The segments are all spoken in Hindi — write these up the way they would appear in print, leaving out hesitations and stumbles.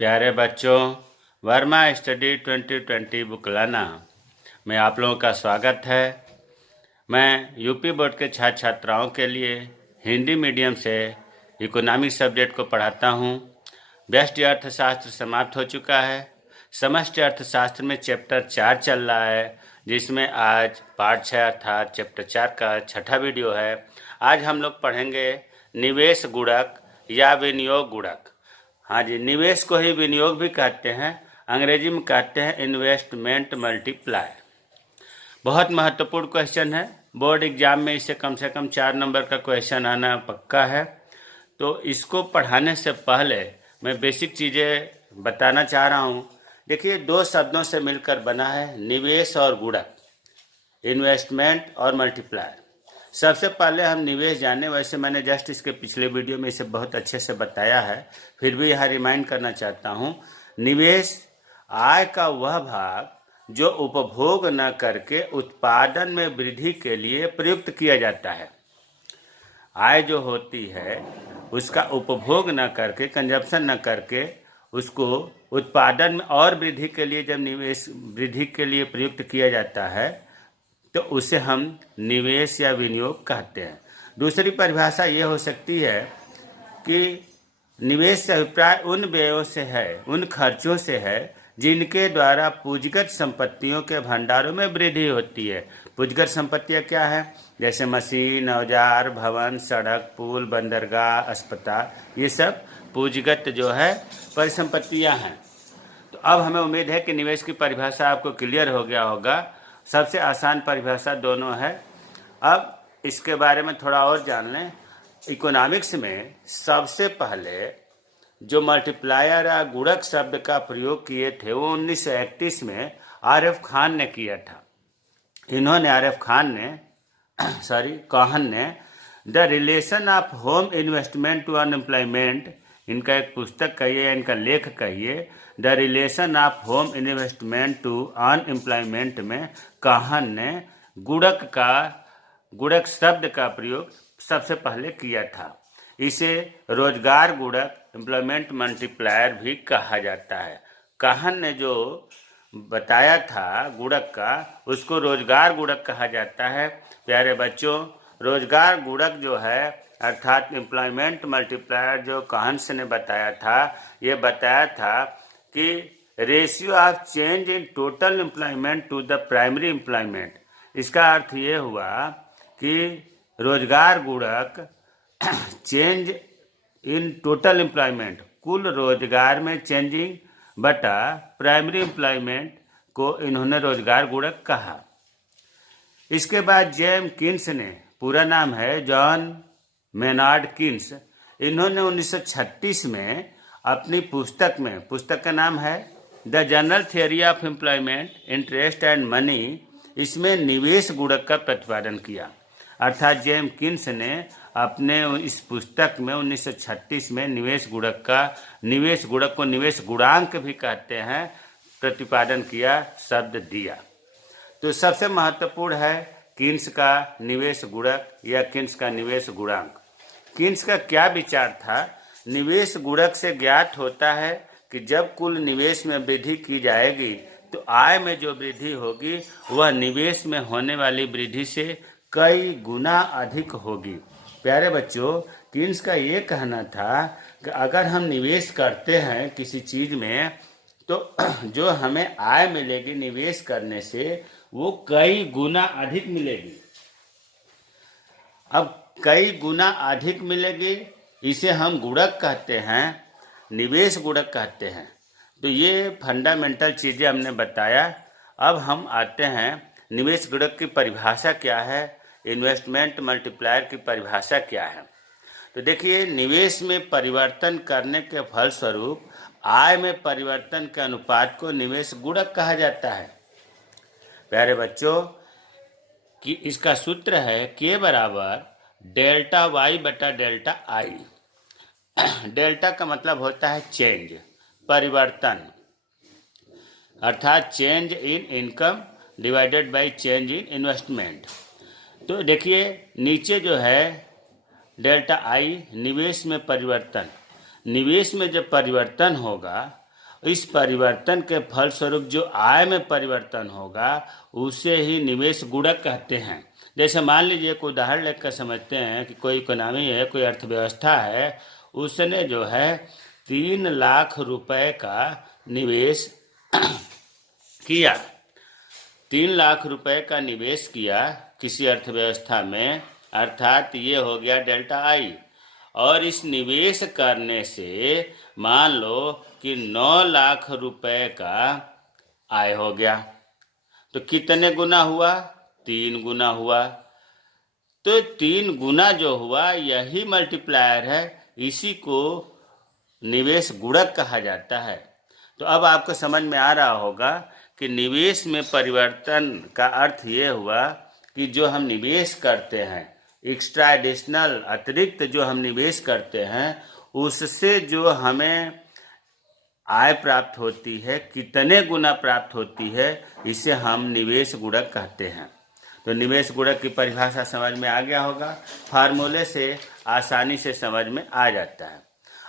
प्यारे बच्चों, वर्मा स्टडी 2020 बुकलाना में आप लोगों का स्वागत है। मैं यूपी बोर्ड के छात्र छात्राओं के लिए हिंदी मीडियम से इकोनॉमिक सब्जेक्ट को पढ़ाता हूँ। व्यष्टि अर्थशास्त्र समाप्त हो चुका है। समष्टि अर्थशास्त्र में चैप्टर 4 चल रहा है, जिसमें आज पार्ट 6 अर्थात चैप्टर 4 का छठा वीडियो है। आज हम लोग पढ़ेंगे निवेश गुणक या विनियोग गुणक। हाँ जी, निवेश को ही विनियोग भी कहते हैं, अंग्रेजी में कहते हैं इन्वेस्टमेंट मल्टीप्लायर। बहुत महत्वपूर्ण क्वेश्चन है। बोर्ड एग्जाम में इसे कम से कम 4 नंबर का क्वेश्चन आना पक्का है। तो इसको पढ़ाने से पहले मैं बेसिक चीज़ें बताना चाह रहा हूँ। देखिए, 2 शब्दों से मिलकर बना है निवेश और गुणक, इन्वेस्टमेंट और मल्टीप्लायर। सबसे पहले हम निवेश जाने, वैसे मैंने जस्ट इसके पिछले वीडियो में इसे बहुत अच्छे से बताया है, फिर भी यहाँ रिमाइंड करना चाहता हूँ। निवेश आय का वह भाग जो उपभोग न करके उत्पादन में वृद्धि के लिए प्रयुक्त किया जाता है। आय जो होती है उसका उपभोग न करके, कंजप्शन न करके, उसको उत्पादन में और वृद्धि के लिए जब निवेश वृद्धि के लिए प्रयुक्त किया जाता है तो उसे हम निवेश या विनियोग कहते हैं। दूसरी परिभाषा ये हो सकती है कि निवेश से अभिप्राय उन व्ययों से है, उन खर्चों से है जिनके द्वारा पूंजीगत संपत्तियों के भंडारों में वृद्धि होती है। पूंजीगत संपत्तियाँ क्या है? जैसे मशीन, औजार, भवन, सड़क, पुल, बंदरगाह, अस्पताल, ये सब पूंजीगत जो है परिसंपत्तियाँ हैं। तो अब हमें उम्मीद है कि निवेश की परिभाषा आपको क्लियर हो गया होगा। सबसे आसान परिभाषा दोनों है। अब इसके बारे में थोड़ा और जान लें। इकोनॉमिक्स में सबसे पहले जो मल्टीप्लायर या गुणक शब्द का प्रयोग किए थे वो 1931 में आर.एफ. खान ने किया था। इन्होंने काहन ने the relation of home investment to unemployment, इनका एक पुस्तक कहिए, इनका लेख कहिए, the relation of home investment to unemployment में काहन ने गुणक शब्द का प्रयोग सबसे पहले किया था। इसे रोजगार गुणक, एम्प्लॉयमेंट मल्टीप्लायर भी कहा जाता है। काहन ने जो बताया था गुणक का, उसको रोजगार गुणक कहा जाता है। प्यारे बच्चों, रोजगार गुणक जो है अर्थात एम्प्लॉयमेंट मल्टीप्लायर जो काहन्स ने बताया था, ये बताया था कि ratio of change in total employment to the primary employment. इसका अर्थ ये हुआ कि रोजगार गुणक चेंज इन टोटल एम्प्लॉयमेंट, कुल रोजगार में चेंजिंग बटा प्राइमरी एम्प्लॉयमेंट को इन्होंने रोजगार गुणक कहा। इसके बाद जेम किन्स ने, पूरा नाम है जॉन मेनार्ड किन्स, इन्होंने 1936 में अपनी पुस्तक का नाम है the general theory of employment, interest and money, इसमें निवेश गुणक का प्रतिपादन किया। अर्थात जेम किन्स ने अपने इस पुस्तक में 1936 में निवेश गुणक को निवेश गुणांक भी कहते हैं, प्रतिपादन किया, शब्द दिया। तो सबसे महत्वपूर्ण है किन्स का निवेश गुणक या किन्स का निवेश गुणांक। किन्स का क्या विचार था? निवेश गुणक से ज्ञात होता है कि जब कुल निवेश में वृद्धि की जाएगी तो आय में जो वृद्धि होगी वह निवेश में होने वाली वृद्धि से कई गुना अधिक होगी। प्यारे बच्चों, किन्स का ये कहना था कि अगर हम निवेश करते हैं किसी चीज़ में तो जो हमें आय मिलेगी निवेश करने से वो कई गुना अधिक मिलेगी। अब कई गुना अधिक मिलेगी, इसे हम गुणक कहते हैं, निवेश गुणक कहते हैं। तो ये फंडामेंटल चीज़ें हमने बताया। अब हम आते हैं निवेश गुणक की परिभाषा क्या है, इन्वेस्टमेंट मल्टीप्लायर की परिभाषा क्या है। तो देखिए, निवेश में परिवर्तन करने के फलस्वरूप आय में परिवर्तन के अनुपात को निवेश गुणक कहा जाता है। प्यारे बच्चों, कि इसका सूत्र है K बराबर डेल्टा वाई बटा डेल्टा आई। डेल्टा का मतलब होता है चेंज, परिवर्तन, अर्थात change in income divided by change in investment. तो देखिए, नीचे जो है डेल्टा आई निवेश में परिवर्तन। निवेश में जब परिवर्तन होगा इस परिवर्तन के फलस्वरूप जो आय में परिवर्तन होगा उसे ही निवेश गुणक कहते हैं। जैसे मान लीजिए एक उदाहरण लेकर समझते हैं कि कोई इकोनॉमी है, कोई अर्थव्यवस्था है, उसने जो है 3 लाख रुपए का निवेश किया। 3 लाख रुपए का निवेश किया किसी अर्थव्यवस्था में, अर्थात ये हो गया डेल्टा आई। और इस निवेश करने से मान लो कि 9 लाख रुपए का आय हो गया, तो कितने गुना हुआ? 3 गुना हुआ। तो 3 गुना जो हुआ यही मल्टीप्लायर है, इसी को निवेश गुणक कहा जाता है। तो अब आपको समझ में आ रहा होगा कि निवेश में परिवर्तन का अर्थ ये हुआ कि जो हम निवेश करते हैं, एक्स्ट्रा एडिशनल अतिरिक्त जो हम निवेश करते हैं, उससे जो हमें आय प्राप्त होती है, कितने गुना प्राप्त होती है, इसे हम निवेश गुणक कहते हैं। तो निवेश गुणक की परिभाषा समझ में आ गया होगा, फार्मूले से आसानी से समझ में आ जाता है।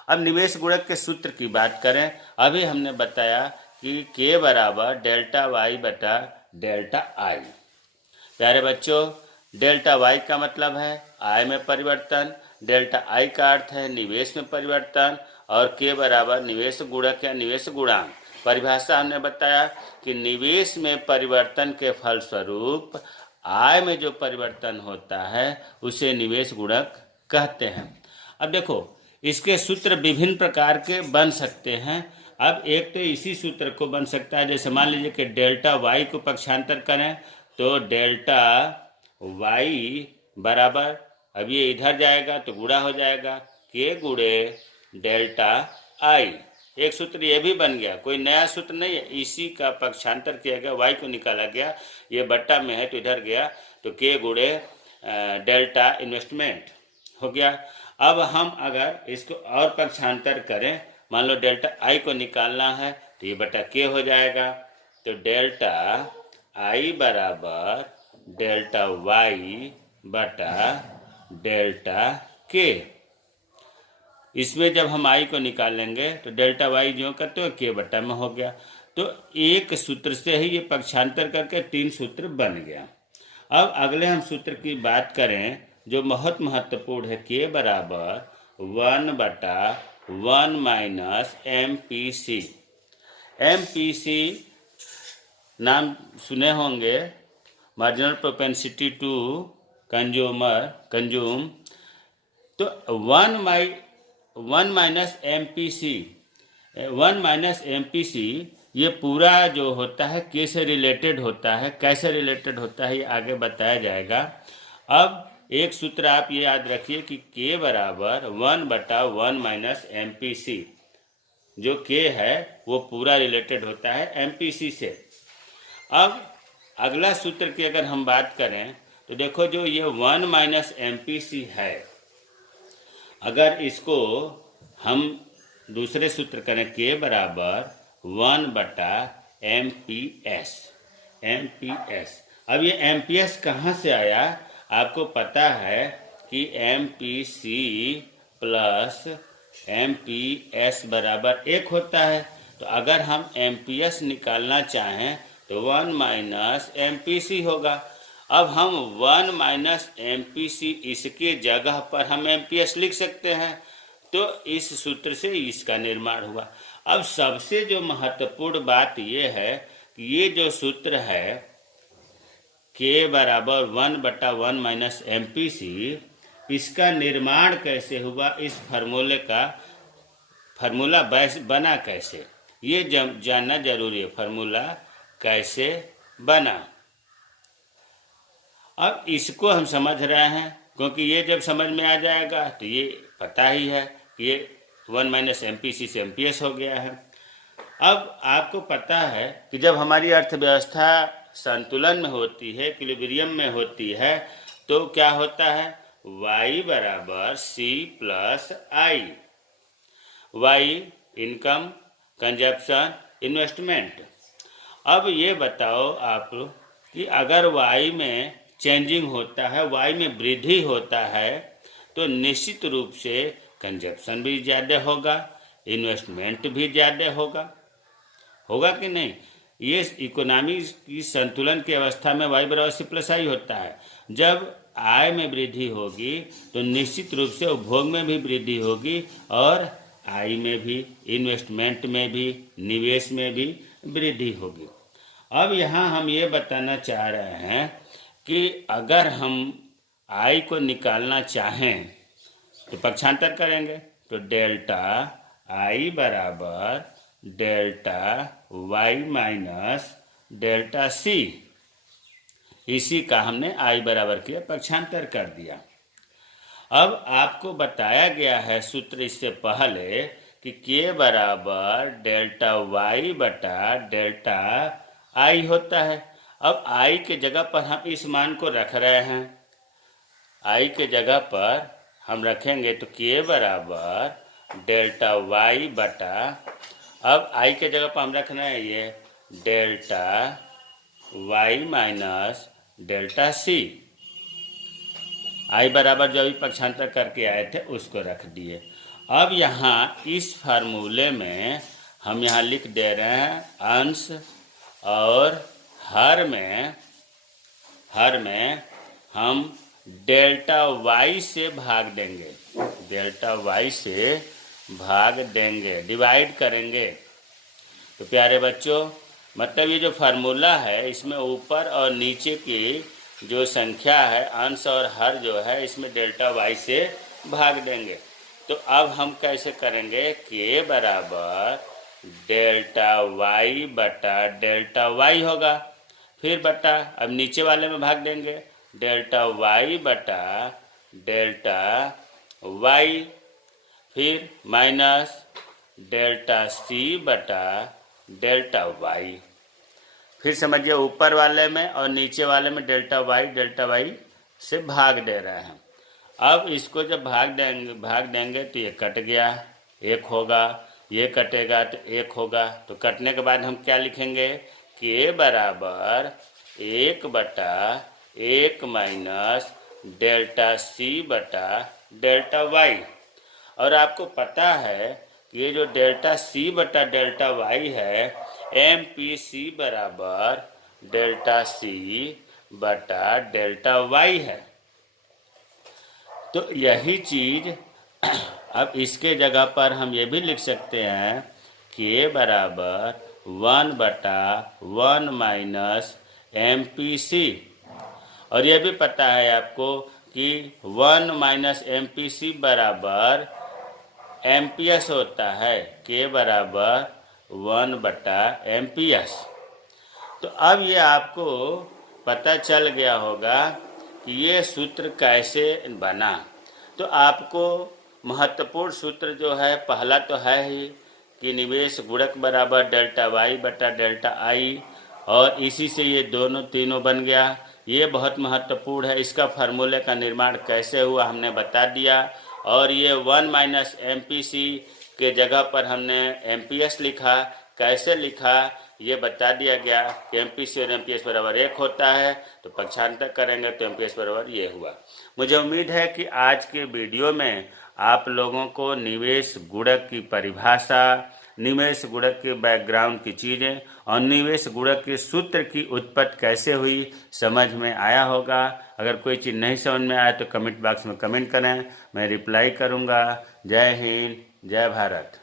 अब निवेश गुणक के सूत्र की बात करें। अभी हमने बताया कि K बराबर डेल्टा वाई बटा डेल्टा आई। प्यारे बच्चों, डेल्टा वाई का मतलब है आय में परिवर्तन, डेल्टा आई का अर्थ है निवेश में परिवर्तन, और K बराबर निवेश गुणक या निवेश गुणांक। परिभाषा हमने बताया कि निवेश में परिवर्तन के फलस्वरूप आय में जो परिवर्तन होता है उसे निवेश गुणक कहते हैं। अब देखो, इसके सूत्र विभिन्न प्रकार के बन सकते हैं। अब एक तो इसी सूत्र को बन सकता है, जैसे मान लीजिए कि डेल्टा वाई को पक्षांतर करें तो डेल्टा वाई बराबर, अब ये इधर जाएगा तो गुणा हो जाएगा K गुणे डेल्टा आई। एक सूत्र ये भी बन गया, कोई नया सूत्र नहीं है, इसी का पक्षांतर किया गया, वाई को निकाला गया, ये बट्टा में है तो इधर गया, तो K गुणे डेल्टा इन्वेस्टमेंट हो गया। अब हम अगर इसको और पक्षांतर करें, मान लो डेल्टा आई को निकालना है तो ये बटा K हो जाएगा, तो डेल्टा आई बराबर डेल्टा वाई बटा डेल्टा K। इसमें जब हम आई को निकालेंगे तो डेल्टा वाई जो करते हो K बटा में हो गया। तो एक सूत्र से ही ये पक्षांतर करके 3 सूत्र बन गया। अब अगले हम सूत्र की बात करें जो बहुत महत्वपूर्ण है, K बराबर 1/1 माइनस MPC। MPC नाम सुने होंगे, मार्जिनल प्रोपेंसिटी टू कंज्यूम। तो 1 माइनस MPC ये पूरा जो होता है K से रिलेटेड होता है। कैसे रिलेटेड होता है ये आगे बताया जाएगा। अब एक सूत्र आप ये याद रखिए कि K बराबर 1/1 माइनस MPC। जो K है वो पूरा रिलेटेड होता है MPC से। अब अगला सूत्र की अगर हम बात करें तो देखो, जो ये 1 माइनस MPC है, अगर इसको हम दूसरे सूत्र करें K बराबर 1/MPS। अब ये MPS कहाँ से आया? आपको पता है कि MPC प्लस MPS बराबर 1 होता है। तो अगर हम MPS निकालना चाहें तो 1 माइनस MPC होगा। अब हम 1 माइनस MPC इसके जगह पर हम MPS लिख सकते हैं, तो इस सूत्र से इसका निर्माण हुआ। अब सबसे जो महत्वपूर्ण बात ये है कि ये जो सूत्र है K बराबर 1/1 माइनस MPC, इसका निर्माण कैसे हुआ, इस फार्मूला बना कैसे, ये जानना जरूरी है। फार्मूला कैसे बना, अब इसको हम समझ रहे हैं, क्योंकि ये जब समझ में आ जाएगा तो ये पता ही है कि ये 1 माइनस MPC से MPS हो गया है। अब आपको पता है कि जब हमारी अर्थव्यवस्था संतुलन में होती है, इक्विलिब्रियम में होती है, तो क्या होता है, Y बराबर C plus I। Y income, consumption, investment. अब ये बताओ आप कि अगर Y में चेंजिंग होता है, Y में वृद्धि होता है, तो निश्चित रूप से कंजप्शन भी ज़्यादा होगा, इन्वेस्टमेंट भी ज़्यादा होगा। होगा कि नहीं। ये इकोनॉमी की संतुलन की अवस्था में वाई बराबर सी प्लस आई होता है। जब आय में वृद्धि होगी तो निश्चित रूप से उपभोग में भी वृद्धि होगी और आय में भी, इन्वेस्टमेंट में भी, निवेश में भी वृद्धि होगी। अब यहाँ हम ये बताना चाह रहे हैं कि अगर हम आय को निकालना चाहें तो पक्षांतर करेंगे, तो डेल्टा आई बराबर delta Y minus delta C, इसी का हमने आई बराबर किया, पक्षांतर कर दिया। अब आपको बताया गया है सूत्र इससे पहले कि के बराबर डेल्टा वाई बटा डेल्टा आई होता है। अब आई के जगह पर हम इस मान को रख रहे हैं, आई के जगह पर हम रखेंगे तो के बराबर डेल्टा वाई बटा, अब आई के जगह पर हम रख रहे हैं ये delta Y minus delta C, I बराबर जो अभी पक्षांतर करके आए थे उसको रख दिए। अब यहाँ इस फार्मूले में हम यहाँ लिख दे रहे हैं अंश और हर में हम डेल्टा वाई से भाग देंगे, डेल्टा वाई से भाग देंगे, डिवाइड करेंगे। तो प्यारे बच्चों, मतलब ये जो फार्मूला है इसमें ऊपर और नीचे की जो संख्या है अंश और हर जो है इसमें डेल्टा वाई से भाग देंगे। तो अब हम कैसे करेंगे, के बराबर डेल्टा वाई बटा डेल्टा वाई होगा, फिर बटा अब नीचे वाले में भाग देंगे, डेल्टा वाई बटा डेल्टा वाई, फिर माइनस डेल्टा सी बटा डेल्टा वाई, फिर समझिए ऊपर वाले में और नीचे वाले में डेल्टा वाई से भाग दे रहे हैं। अब इसको जब भाग देंगे तो ये कट गया, एक होगा, ये कटेगा तो एक होगा। तो कटने के बाद हम क्या लिखेंगे, के बराबर 1 बटा 1 माइनस डेल्टा सी बटा डेल्टा वाई। और आपको पता है कि ये जो डेल्टा सी बटा डेल्टा वाई है एम पी सी बराबर डेल्टा सी बटा डेल्टा वाई है। तो यही चीज़ अब इसके जगह पर हम ये भी लिख सकते हैं के बराबर 1 बटा 1 माइनस एम पी सी, और ये भी पता है आपको कि 1 माइनस एम पी सी बराबर एम्पियस होता है, के बराबर 1 बटा एम्पियस। तो अब ये आपको पता चल गया होगा कि ये सूत्र कैसे बना। तो आपको महत्वपूर्ण सूत्र जो है पहला तो है ही कि निवेश गुणक बराबर डेल्टा वाई बटा डेल्टा आई, और इसी से ये तीनों बन गया। ये बहुत महत्वपूर्ण है। इसका फार्मूले का निर्माण कैसे हुआ हमने बता दिया, और ये 1 माइनस एम पी सी के जगह पर हमने एम्पियस लिखा, कैसे लिखा ये बता दिया गया कि एमपीसी और एमपीएस बराबर 1 होता है। तो पक्षांतर करेंगे तो एमपीएस बराबर ये हुआ। मुझे उम्मीद है कि आज के वीडियो में आप लोगों को निवेश गुणक की परिभाषा, निवेश गुणक के बैकग्राउंड की चीज़ें और निवेश गुणक के सूत्र की उत्पत्ति कैसे हुई समझ में आया होगा। अगर कोई चीज़ नहीं समझ में आए तो कमेंट बॉक्स में कमेंट करें, मैं रिप्लाई करूँगा। जय हिंद, जय भारत।